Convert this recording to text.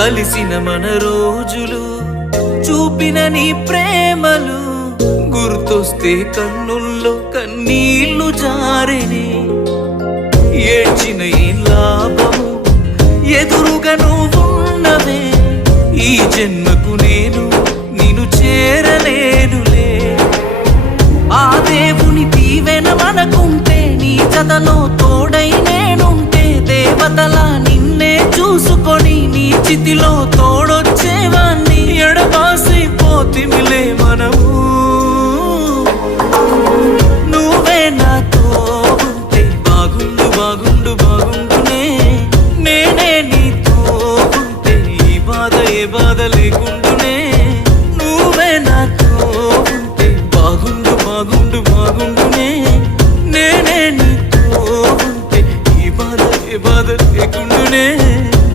కలిసిన మన రోజులు చూపిన నీ ప్రేమలు గుర్తొస్తే కన్నుల్లో కన్నీళ్లు జారెనే ఏడ్చిన ఈ లాభము ఎదురుగా నువ్వున్నవే ఈ జన్మకు నేను నిన్ను చేరలేనులే ఆ దేవుని దీవెన మనకుంటే నీ జతలో తోడై నేనుంటే దేవతలా నిన్నే చూసుకొని నీ చితిలో తోడొచ్చేవాణ్ణి ఎడబాసి పోతిమిలే